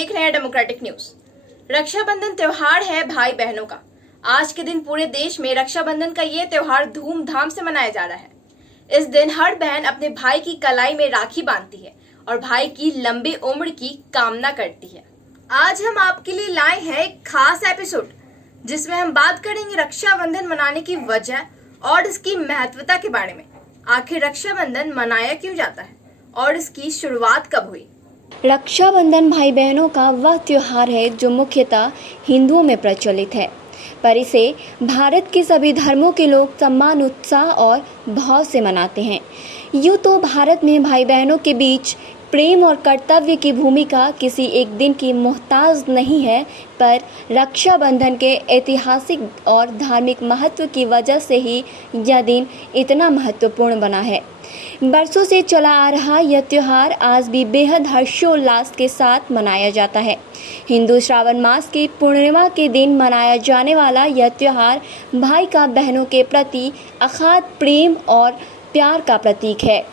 देख रहे हैं डेमोक्रेटिक न्यूज। रक्षाबंधन त्योहार है भाई बहनों का। आज के दिन पूरे देश में रक्षाबंधन का ये त्योहार धूमधाम से मनाया जा रहा है। इस दिन हर बहन अपने भाई की कलाई में राखी बांधती है और भाई की लंबी उम्र की कामना करती है। आज हम आपके लिए लाए हैं एक खास एपिसोड जिसमें हम बात करेंगे रक्षाबंधन मनाने की वजह और इसकी महत्वता के बारे में। आखिर रक्षाबंधन मनाया क्यों जाता है और इसकी शुरुआत कब हुई। रक्षाबंधन भाई बहनों का वह त्योहार है जो मुख्यतः हिंदुओं में प्रचलित है, पर इसे भारत के सभी धर्मों के लोग सम्मान, उत्साह और भाव से मनाते हैं। यूँ तो भारत में भाई बहनों के बीच प्रेम और कर्तव्य की भूमिका किसी एक दिन की मोहताज नहीं है, पर रक्षाबंधन के ऐतिहासिक और धार्मिक महत्व की वजह से ही यह दिन इतना महत्वपूर्ण बना है। बरसों से चला आ रहा यह त्यौहार आज भी बेहद हर्षोल्लास के साथ मनाया जाता है। हिंदू श्रावण मास की पूर्णिमा के दिन मनाया जाने वाला यह त्यौहार भाई का बहनों के प्रति अगाध प्रेम और प्यार का प्रतीक है।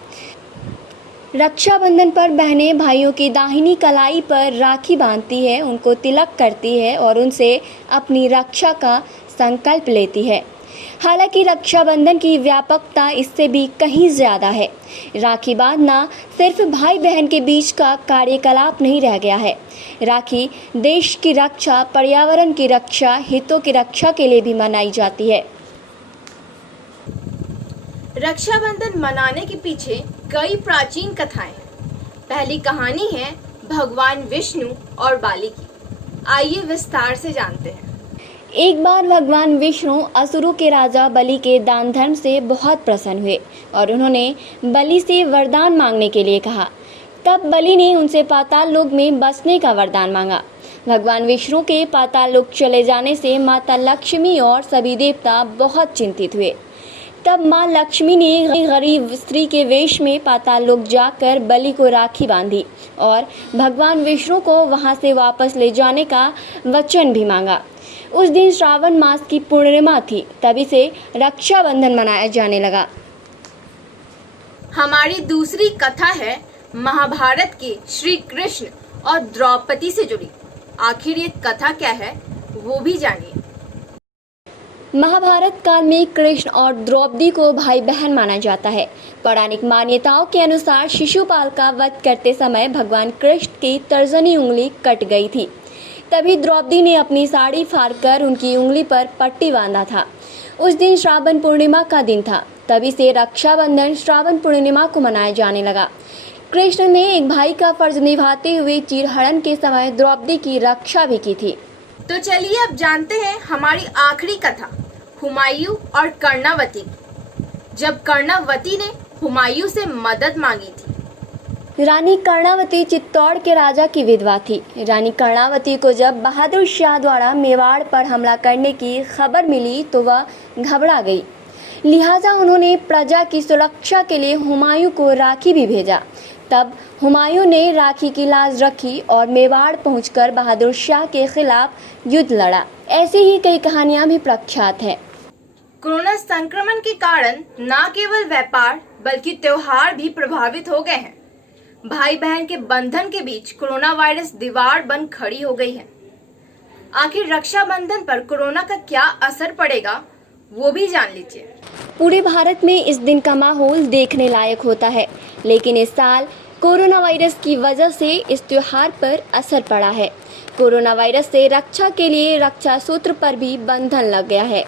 रक्षाबंधन पर बहनें भाइयों की दाहिनी कलाई पर राखी बांधती है, उनको तिलक करती है और उनसे अपनी रक्षा का संकल्प लेती है। हालांकि रक्षाबंधन की व्यापकता इससे भी कहीं ज़्यादा है। राखी बांधना सिर्फ भाई बहन के बीच का कार्यकलाप नहीं रह गया है। राखी देश की रक्षा, पर्यावरण की रक्षा, हितों की रक्षा के लिए भी मनाई जाती है। रक्षाबंधन मनाने के पीछे कई प्राचीन कथाएं हैं। पहली कहानी है भगवान विष्णु और बाली की। आइए विस्तार से जानते हैं। एक बार भगवान विष्णु असुरों के राजा बलि के दान धर्म से बहुत प्रसन्न हुए और उन्होंने बलि से वरदान मांगने के लिए कहा। तब बलि ने उनसे पाताल लोक में बसने का वरदान मांगा। भगवान विष्णु के पाताल लोक चले जाने से माता लक्ष्मी और सभी देवता बहुत चिंतित हुए। तब माँ लक्ष्मी ने गरीब स्त्री के वेश में पाताल लोक जाकर बलि को राखी बांधी और भगवान विष्णु को वहां से वापस ले जाने का वचन भी मांगा। उस दिन श्रावण मास की पूर्णिमा थी, तभी से रक्षाबंधन मनाया जाने लगा। हमारी दूसरी कथा है महाभारत के श्री कृष्ण और द्रौपदी से जुड़ी। आखिर ये कथा क्या है वो भी जानिए। महाभारत काल में कृष्ण और द्रौपदी को भाई बहन माना जाता है। पौराणिक मान्यताओं के अनुसार शिशुपाल का वध करते समय भगवान कृष्ण की तर्जनी उंगली कट गई थी। तभी द्रौपदी ने अपनी साड़ी फाड़कर उनकी उंगली पर पट्टी बांधा था। उस दिन श्रावण पूर्णिमा का दिन था, तभी से रक्षाबंधन श्रावण पूर्णिमा को मनाया जाने लगा। कृष्ण ने एक भाई का फर्ज निभाते हुए चीरहरण के समय द्रौपदी की रक्षा भी की थी। तो चलिए अब जानते हैं हमारी आखिरी कथा, हुमायूं और कर्णावती। जब कर्णावती ने हुमायूं से मदद मांगी थी। रानी कर्णावती चित्तौड़ के राजा की विधवा थी। रानी कर्णावती को जब बहादुर शाह द्वारा मेवाड़ पर हमला करने की खबर मिली तो वह घबरा गई। लिहाजा उन्होंने प्रजा की सुरक्षा के लिए हुमायूं को राखी भी भेजा। तब हुमायूं ने राखी की लाज रखी और मेवाड़ पहुंचकर बहादुर शाह के खिलाफ युद्ध लड़ा। ऐसी ही कई कहानियां भी प्रख्यात हैं। कोरोना संक्रमण के कारण न केवल व्यापार बल्कि त्योहार भी प्रभावित हो गए हैं। भाई बहन के बंधन के बीच कोरोना वायरस दीवार बन खड़ी हो गई है। आखिर रक्षाबंधन पर कोरोना का क्या असर पड़ेगा वो भी जान लीजिए। पूरे भारत में इस दिन का माहौल देखने लायक होता है, लेकिन इस साल कोरोना वायरस की वजह से इस त्योहार पर असर पड़ा है। कोरोना वायरस से रक्षा के लिए रक्षा सूत्र पर भी बंधन लग गया है।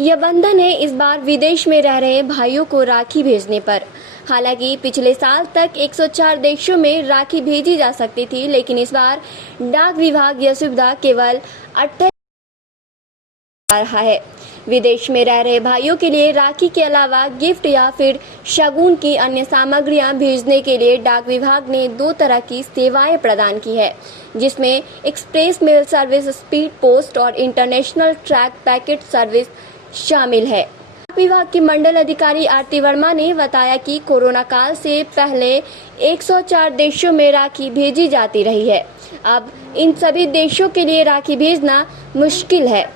यह बंधन है इस बार विदेश में रह रहे भाइयों को राखी भेजने पर। हालांकि पिछले साल तक 104 देशों में राखी भेजी जा सकती थी, लेकिन इस बार डाक विभाग यह सुविधा केवल 28 रहा है। विदेश में रह रहे भाइयों के लिए राखी के अलावा गिफ्ट या फिर शगुन की अन्य सामग्रियां भेजने के लिए डाक विभाग ने 2 तरह की सेवाएं प्रदान की है, जिसमें express mail service, speed post और इंटरनेशनल ट्रैक पैकेट सर्विस शामिल है। डाक विभाग की मंडल अधिकारी आरती वर्मा ने बताया कि कोरोना काल से पहले 104 देशों में राखी भेजी जाती रही है। अब इन सभी देशों के लिए राखी भेजना मुश्किल है।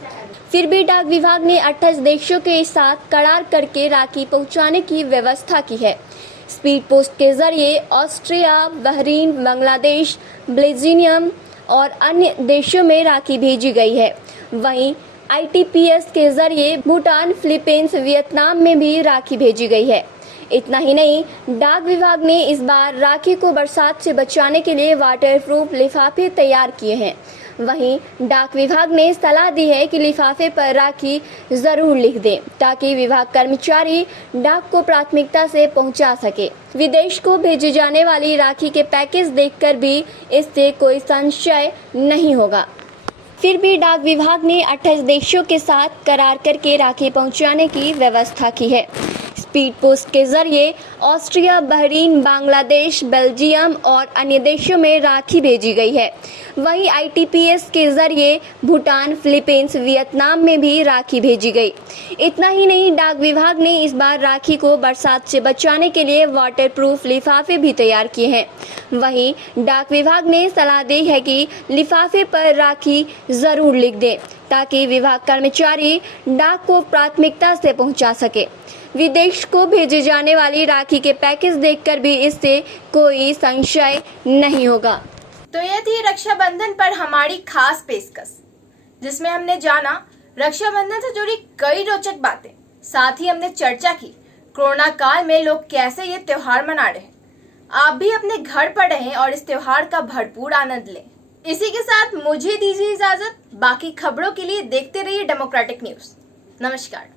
फिर भी डाक विभाग ने 28 देशों के साथ करार करके राखी पहुंचाने की व्यवस्था की है। स्पीड पोस्ट के जरिए ऑस्ट्रिया, बहरीन, बांग्लादेश, बेल्जियम, और अन्य देशों में राखी भेजी गई है। वहीं ITPS के जरिए भूटान, फिलीपींस, वियतनाम में भी राखी भेजी गई है। इतना ही नहीं, डाक विभाग ने इस बार राखी को बरसात से बचाने के लिए वाटरप्रूफ लिफाफे तैयार किए हैं। वहीं डाक विभाग ने सलाह दी है कि लिफाफे पर राखी जरूर लिख दें ताकि विभाग कर्मचारी डाक को प्राथमिकता से पहुंचा सके। विदेश को भेजे जाने वाली राखी के पैकेज देखकर भी इससे कोई संशय नहीं होगा। फिर भी डाक विभाग ने 28 देशों के साथ करार करके राखी पहुंचाने की व्यवस्था की है। स्पीड पोस्ट के जरिए ऑस्ट्रिया, बहरीन, बांग्लादेश, बेल्जियम और अन्य देशों में राखी भेजी गई है। वहीं ITPS के जरिए भूटान, फिलीपींस, वियतनाम में भी राखी भेजी गई। इतना ही नहीं, डाक विभाग ने इस बार राखी को बरसात से बचाने के लिए वाटरप्रूफ लिफाफे भी तैयार किए हैं। वहीं डाक विभाग ने सलाह दी है कि लिफाफे पर राखी जरूर लिख दें ताकि विभाग कर्मचारी डाक को प्राथमिकता से पहुंचा सके। विदेश को भेजे जाने वाली राखी के पैकेज देखकर भी इससे कोई संशय नहीं होगा। तो यह थी रक्षाबंधन पर हमारी खास पेशकश, जिसमें हमने जाना रक्षाबंधन से जुड़ी कई रोचक बातें। साथ ही हमने चर्चा की कोरोना काल में लोग कैसे ये त्योहार मना रहे हैं। आप भी अपने घर पर रहें और इस त्योहार का भरपूर आनंद लें। इसी के साथ मुझे दीजिए इजाजत। बाकी खबरों के लिए देखते रहिए डेमोक्रेटिक न्यूज। नमस्कार।